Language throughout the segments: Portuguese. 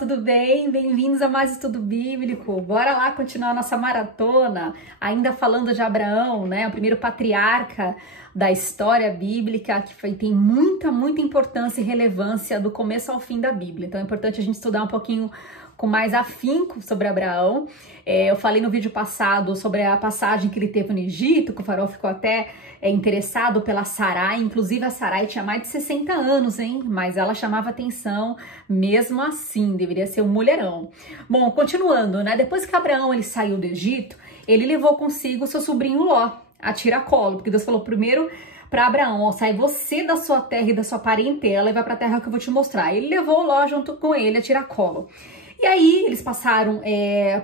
tudo bem? Bem-vindos a mais Estudo Bíblico. Bora lá continuar nossa maratona, ainda falando de Abraão, né? O primeiro patriarca da história bíblica, tem muita importância e relevância do começo ao fim da Bíblia. Então é importante a gente estudar um pouquinho com mais afinco sobre Abraão. Eu falei no vídeo passado sobre a passagem que ele teve no Egito, que o faraó ficou até interessado pela Sarai. Inclusive a Sarai tinha mais de 60 anos, hein? Mas ela chamava atenção mesmo assim, deveria ser um mulherão. Bom, continuando, né? Depois que Abraão ele saiu do Egito, ele levou consigo seu sobrinho Ló a tiracolo, porque Deus falou primeiro para Abraão, ó, sai você da sua terra e da sua parentela e vai para a terra que eu vou te mostrar. Ele levou Ló junto com ele a tiracolo. E aí eles passaram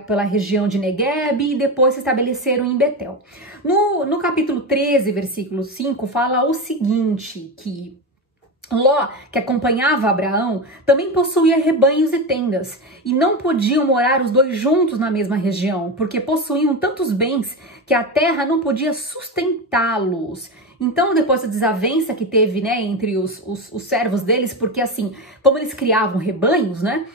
pela região de Negueb e depois se estabeleceram em Betel. No capítulo 13, versículo 5, fala o seguinte, que Ló, que acompanhava Abraão, também possuía rebanhos e tendas, e não podiam morar os dois juntos na mesma região, porque possuíam tantos bens que a terra não podia sustentá-los. Então, depois da desavença que teve, né, entre os servos deles, porque assim, como eles criavam rebanhos, né,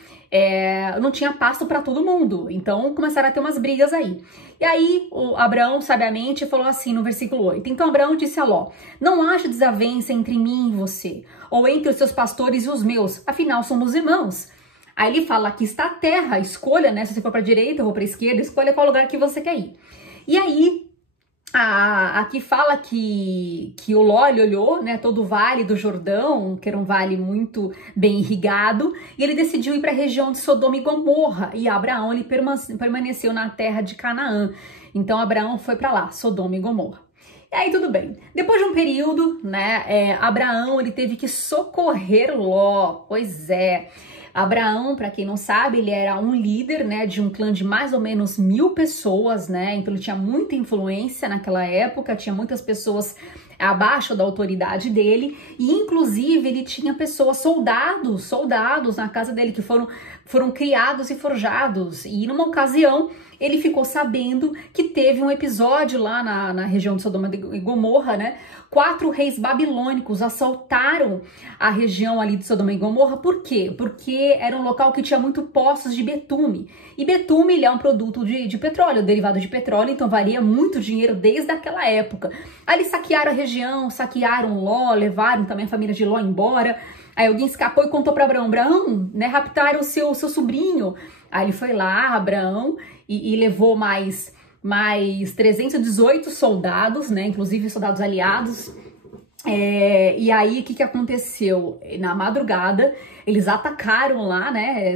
não tinha pasto para todo mundo, então começaram a ter umas brigas aí. E aí o Abraão sabiamente falou assim no versículo 8, então Abraão disse a Ló, não haja desavença entre mim e você, ou entre os seus pastores e os meus, afinal somos irmãos. Aí ele fala, aqui está a terra, escolha, né, se você for para a direita ou para a esquerda, escolha qual lugar que você quer ir. E aí aqui fala que o Ló olhou, né, todo o vale do Jordão, que era um vale muito bem irrigado, e ele decidiu ir para a região de Sodoma e Gomorra, e Abraão ele permaneceu na terra de Canaã. Então Abraão foi para lá, Sodoma e Gomorra. E aí tudo bem. Depois de um período, né, Abraão ele teve que socorrer Ló. Pois é. Abraão, para quem não sabe, ele era um líder, né, de um clã de mais ou menos 1000 pessoas, né, então ele tinha muita influência naquela época, tinha muitas pessoas abaixo da autoridade dele, e inclusive ele tinha pessoas, soldados na casa dele que foram criados e forjados, e numa ocasião ele ficou sabendo que teve um episódio lá na região de Sodoma e Gomorra, né? 4 reis babilônicos assaltaram a região ali de Sodoma e Gomorra. Por quê? Porque era um local que tinha muito poços de betume. E betume ele é um produto de petróleo, derivado de petróleo, então valia muito dinheiro desde aquela época. Aí eles saquearam a região, saquearam Ló, levaram também a família de Ló embora. Aí alguém escapou e contou para Abraão, Abraão, né, raptaram o seu sobrinho. Aí ele foi lá, Abraão, e levou mais 318 soldados, né, inclusive soldados aliados. E aí o que aconteceu? Na madrugada, eles atacaram lá, né,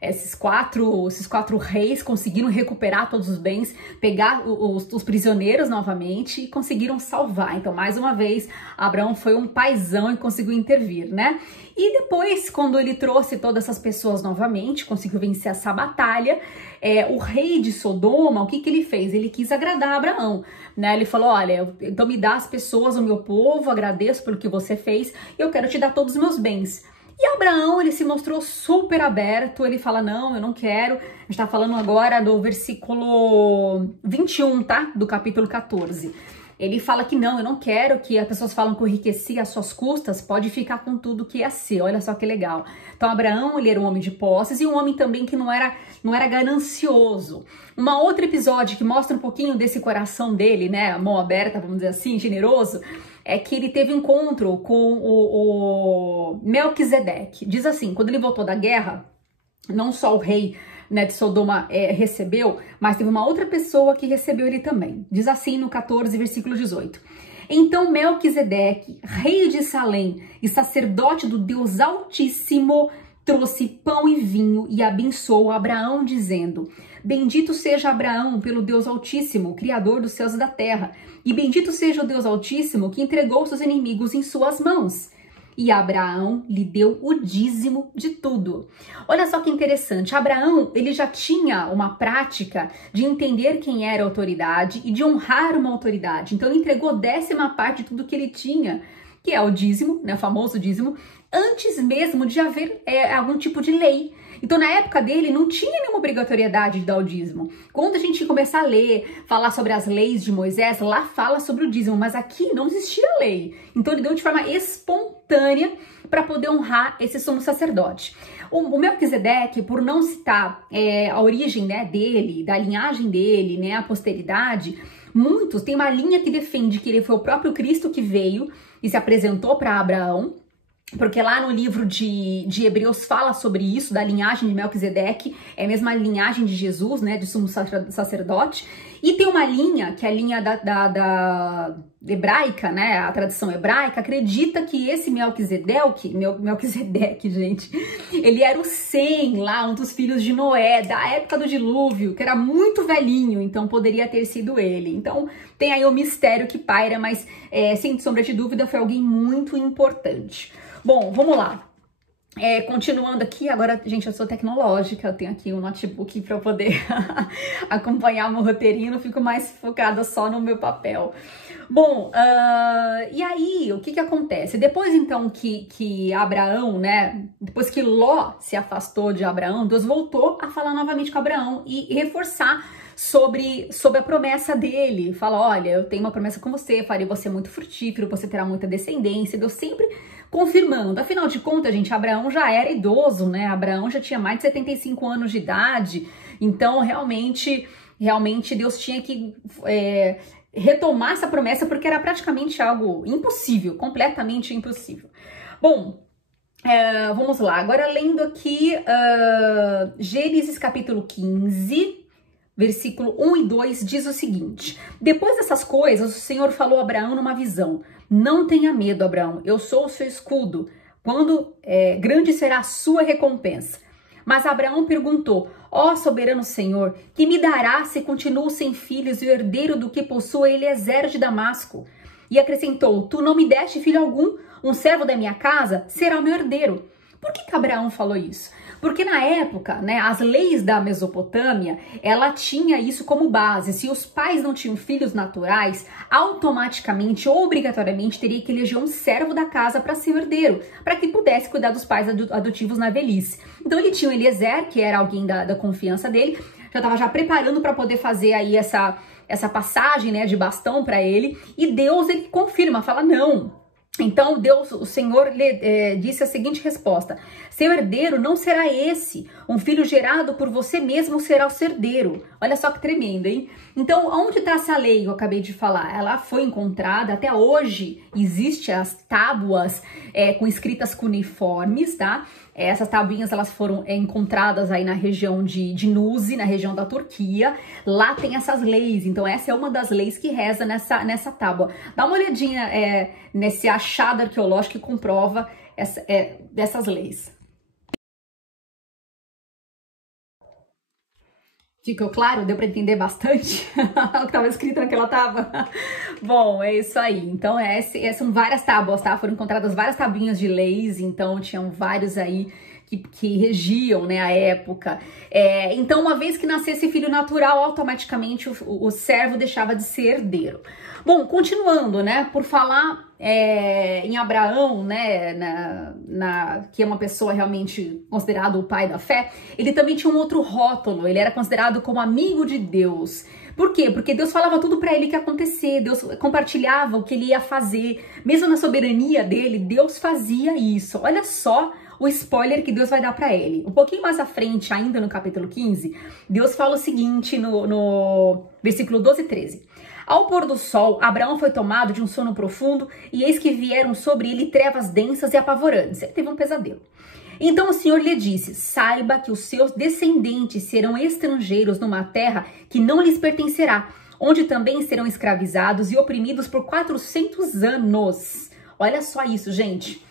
esses quatro reis conseguiram recuperar todos os bens, pegar os prisioneiros novamente e conseguiram salvar. Então, mais uma vez, Abraão foi um paizão e conseguiu intervir, né? E depois, quando ele trouxe todas essas pessoas novamente, conseguiu vencer essa batalha, o rei de Sodoma, o que ele fez? Ele quis agradar Abraão, né? Ele falou, olha, então me dá as pessoas, o meu povo, agradeço pelo que você fez, e eu quero te dar todos os meus bens. E Abraão, ele se mostrou super aberto, ele fala, não, eu não quero. A gente tá falando agora do versículo 21, tá? Do capítulo 14. Ele fala que não, eu não quero, que as pessoas falam que eu enriqueci às suas custas, pode ficar com tudo que é seu, olha só que legal. Então Abraão, ele era um homem de posses e um homem também que não era ganancioso. Um outro episódio que mostra um pouquinho desse coração dele, né, mão aberta, vamos dizer assim, generoso, é que ele teve encontro com o Melquisedeque. Diz assim, quando ele voltou da guerra, não só o rei, né, de Sodoma recebeu, mas teve uma outra pessoa que recebeu ele também. Diz assim no 14, versículo 18. Então Melquisedeque, rei de Salém e sacerdote do Deus Altíssimo, trouxe pão e vinho e abençoou Abraão, dizendo, bendito seja Abraão pelo Deus Altíssimo, Criador dos céus e da terra, e bendito seja o Deus Altíssimo que entregou seus inimigos em suas mãos. E Abraão lhe deu o dízimo de tudo. Olha só que interessante, Abraão, ele já tinha uma prática de entender quem era a autoridade e de honrar uma autoridade. Então ele entregou 10ª parte de tudo que ele tinha, que é o dízimo, né, o famoso dízimo, antes mesmo de haver algum tipo de lei. Então, na época dele, não tinha nenhuma obrigatoriedade de dar o dízimo. Quando a gente começar a ler, falar sobre as leis de Moisés, lá fala sobre o dízimo, mas aqui não existia lei. Então, ele deu de forma espontânea para poder honrar esse sumo sacerdote. O Melquisedeque, por não citar a origem, né, dele, da linhagem dele, né, a posteridade, muitos têm uma linha que defende que ele foi o próprio Cristo que veio e se apresentou para Abraão, porque lá no livro de Hebreus fala sobre isso, da linhagem de Melquisedeque, é a mesma linhagem de Jesus, né, de sumo sacerdote. E tem uma linha, que é a linha da hebraica, né, a tradição hebraica, acredita que esse Melquisedeque, gente, ele era o Sem, lá, um dos filhos de Noé, da época do dilúvio, que era muito velhinho, então poderia ter sido ele. Então tem aí o mistério que paira, mas sem sombra de dúvida foi alguém muito importante. Bom, vamos lá. Continuando aqui, agora, gente, eu sou tecnológica, eu tenho aqui um notebook para eu poder acompanhar o meu roteirinho, não fico mais focada só no meu papel. Bom, e aí, o que acontece? Depois, então, que Abraão, né, depois que Ló se afastou de Abraão, Deus voltou a falar novamente com Abraão e reforçar sobre a promessa dele. Fala, olha, eu tenho uma promessa com você, farei você muito frutífero, você terá muita descendência. Deus sempre confirmando. Afinal de contas, gente, Abraão já era idoso, né? Abraão já tinha mais de 75 anos de idade. Então, realmente Deus tinha que retomar essa promessa, porque era praticamente algo impossível, completamente impossível. Bom, vamos lá. Agora, lendo aqui Gênesis capítulo 15, versículo 1 e 2, diz o seguinte: depois dessas coisas, o Senhor falou a Abraão numa visão: não tenha medo, Abraão, eu sou o seu escudo, quando grande será a sua recompensa. Mas Abraão perguntou: ó soberano Senhor, que me dará se continuo sem filhos e o herdeiro do que possua Eliezer de Damasco? E acrescentou: tu não me deste filho algum, um servo da minha casa será o meu herdeiro. Por que Abraão falou isso? Porque na época, né, as leis da Mesopotâmia, ela tinha isso como base. Se os pais não tinham filhos naturais, automaticamente, obrigatoriamente, teria que eleger um servo da casa para ser herdeiro, para que pudesse cuidar dos pais adotivos na velhice. Então ele tinha o Eliezer, que era alguém da confiança dele, já estava já preparando para poder fazer aí essa passagem, né, de bastão para ele, e Deus, ele confirma, fala não. Então Deus, o Senhor, disse a seguinte resposta: seu herdeiro não será esse, um filho gerado por você mesmo será o seu herdeiro. Olha só que tremendo, hein? Então, onde está essa lei que eu acabei de falar? Ela foi encontrada, até hoje existem as tábuas com escritas cuneiformes, tá? Essas tabuinhas, elas foram encontradas aí na região de Nuzi, na região da Turquia. Lá tem essas leis, então essa é uma das leis que reza nessa tábua. Dá uma olhadinha nesse achado arqueológico que comprova dessas leis. Ficou claro? Deu para entender bastante o que estava escrito naquela tábua? Bom, é isso aí. Então, são várias tábuas, tá? Foram encontradas várias tabuinhas de leis, então tinham vários aí que regiam, né, a época. Então, uma vez que nascesse filho natural, automaticamente o servo deixava de ser herdeiro. Bom, continuando, né, por falar em Abraão, né, que é uma pessoa realmente considerado o pai da fé, ele também tinha um outro rótulo, ele era considerado como amigo de Deus. Por quê? Porque Deus falava tudo para ele que ia acontecer, Deus compartilhava o que ele ia fazer, mesmo na soberania dele, Deus fazia isso. Olha só o spoiler que Deus vai dar para ele. Um pouquinho mais à frente, ainda no capítulo 15, Deus fala o seguinte no versículo 12 e 13. Ao pôr do sol, Abraão foi tomado de um sono profundo e eis que vieram sobre ele trevas densas e apavorantes. Ele teve um pesadelo. Então o Senhor lhe disse: saiba que os seus descendentes serão estrangeiros numa terra que não lhes pertencerá, onde também serão escravizados e oprimidos por 400 anos. Olha só isso, gente.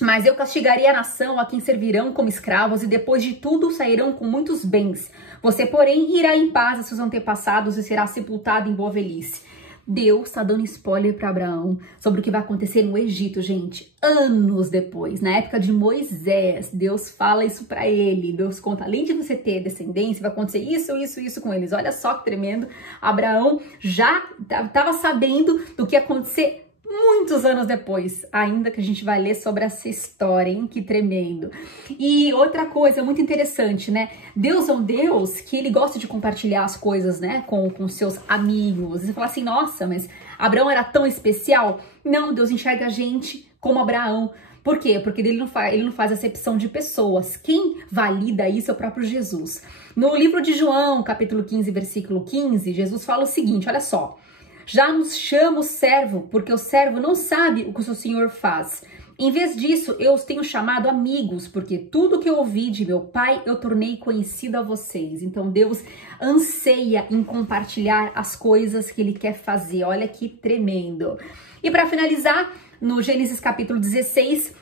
Mas eu castigarei a nação a quem servirão como escravos e depois de tudo sairão com muitos bens. Você, porém, irá em paz a seus antepassados e será sepultado em boa velhice. Deus está dando spoiler para Abraão sobre o que vai acontecer no Egito, gente, anos depois, na época de Moisés. Deus fala isso para ele, Deus conta, além de você ter descendência, vai acontecer isso com eles. Olha só que tremendo, Abraão já estava sabendo do que ia acontecer muitos anos depois, ainda que a gente vai ler sobre essa história, hein? Que tremendo. E outra coisa muito interessante, né? Deus é um Deus que ele gosta de compartilhar as coisas, né? Com seus amigos. Você fala assim, nossa, mas Abraão era tão especial? Não, Deus enxerga a gente como Abraão. Por quê? Porque ele não faz acepção de pessoas. Quem valida isso é o próprio Jesus. No livro de João, capítulo 15, versículo 15, Jesus fala o seguinte, olha só. Já nos chama o servo, porque o servo não sabe o que o seu senhor faz. Em vez disso, eu os tenho chamado amigos, porque tudo que eu ouvi de meu pai, eu tornei conhecido a vocês. Então, Deus anseia em compartilhar as coisas que ele quer fazer. Olha que tremendo. E para finalizar, no Gênesis capítulo 16,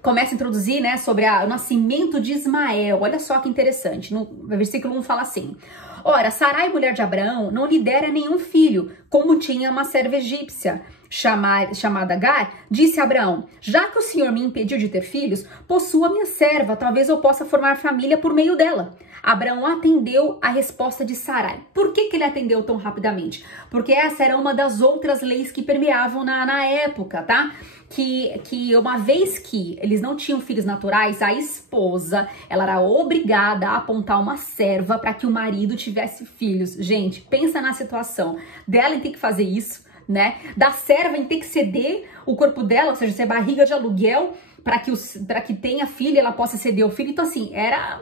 começa a introduzir, né, sobre o nascimento de Ismael. Olha só que interessante. No versículo 1 fala assim: ora, Sarai, mulher de Abraão, não lhe dera nenhum filho, como tinha uma serva egípcia chamada Agar. Disse a Abraão: já que o Senhor me impediu de ter filhos, possua minha serva, talvez eu possa formar família por meio dela. Abraão atendeu a resposta de Sarai. Por que ele atendeu tão rapidamente? Porque essa era uma das outras leis que permeavam na época, tá? Que uma vez que eles não tinham filhos naturais, a esposa, ela era obrigada a apontar uma serva para que o marido tivesse filhos. Gente, pensa na situação dela em ter que fazer isso, né? Da serva em ter que ceder o corpo dela, ou seja, ser barriga de aluguel, para que tenha filho, ela possa ceder o filho. Então, assim, era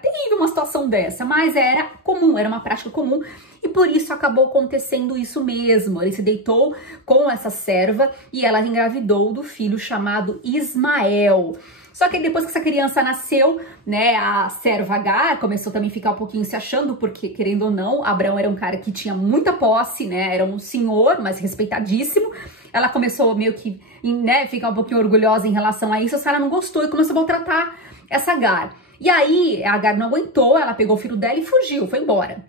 terrível uma situação dessa, mas era comum, era uma prática comum, e por isso acabou acontecendo isso mesmo. Ele se deitou com essa serva e ela engravidou do filho chamado Ismael. Só que depois que essa criança nasceu, né, a serva Agar começou também a ficar um pouquinho se achando, porque, querendo ou não, Abraão era um cara que tinha muita posse, né, era um senhor, mas respeitadíssimo. Ela começou meio que, né, ficar um pouquinho orgulhosa em relação a isso. A Sara não gostou e começou a maltratar essa Agar. E aí, a Agar não aguentou, ela pegou o filho dela e fugiu, foi embora.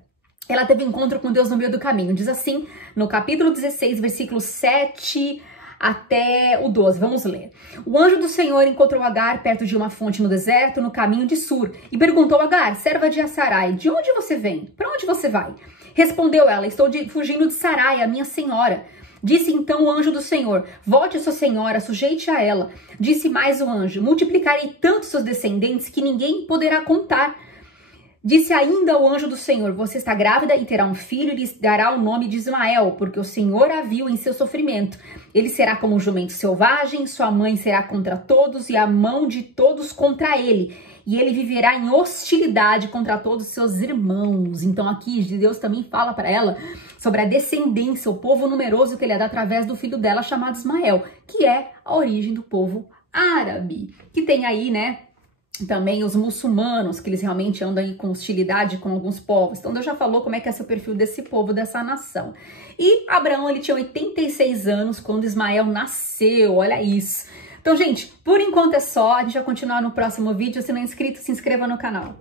Ela teve um encontro com Deus no meio do caminho. Diz assim, no capítulo 16, versículo 7 até o 12. Vamos ler. O anjo do Senhor encontrou Agar perto de uma fonte no deserto, no caminho de Sur, e perguntou a Agar, serva de Sarai, de onde você vem? Para onde você vai? Respondeu ela, estou fugindo de Sarai, a minha senhora. Disse então o anjo do Senhor, volte a sua senhora, sujeite a ela. Disse mais o anjo, multiplicarei tanto seus descendentes que ninguém poderá contar. Disse ainda o anjo do Senhor, você está grávida e terá um filho e lhe dará o nome de Ismael, porque o Senhor a viu em seu sofrimento. Ele será como um jumento selvagem, sua mãe será contra todos e a mão de todos contra ele. E ele viverá em hostilidade contra todos os seus irmãos. Então aqui Deus também fala para ela sobre a descendência, o povo numeroso que ele ia dar através do filho dela chamado Ismael, que é a origem do povo árabe, que tem aí, né, também os muçulmanos, que eles realmente andam aí com hostilidade com alguns povos. Então Deus já falou como é que é o perfil desse povo, dessa nação. E Abraão, ele tinha 86 anos quando Ismael nasceu, olha isso. Então, gente, por enquanto é só, a gente vai continuar no próximo vídeo. Se não é inscrito, se inscreva no canal.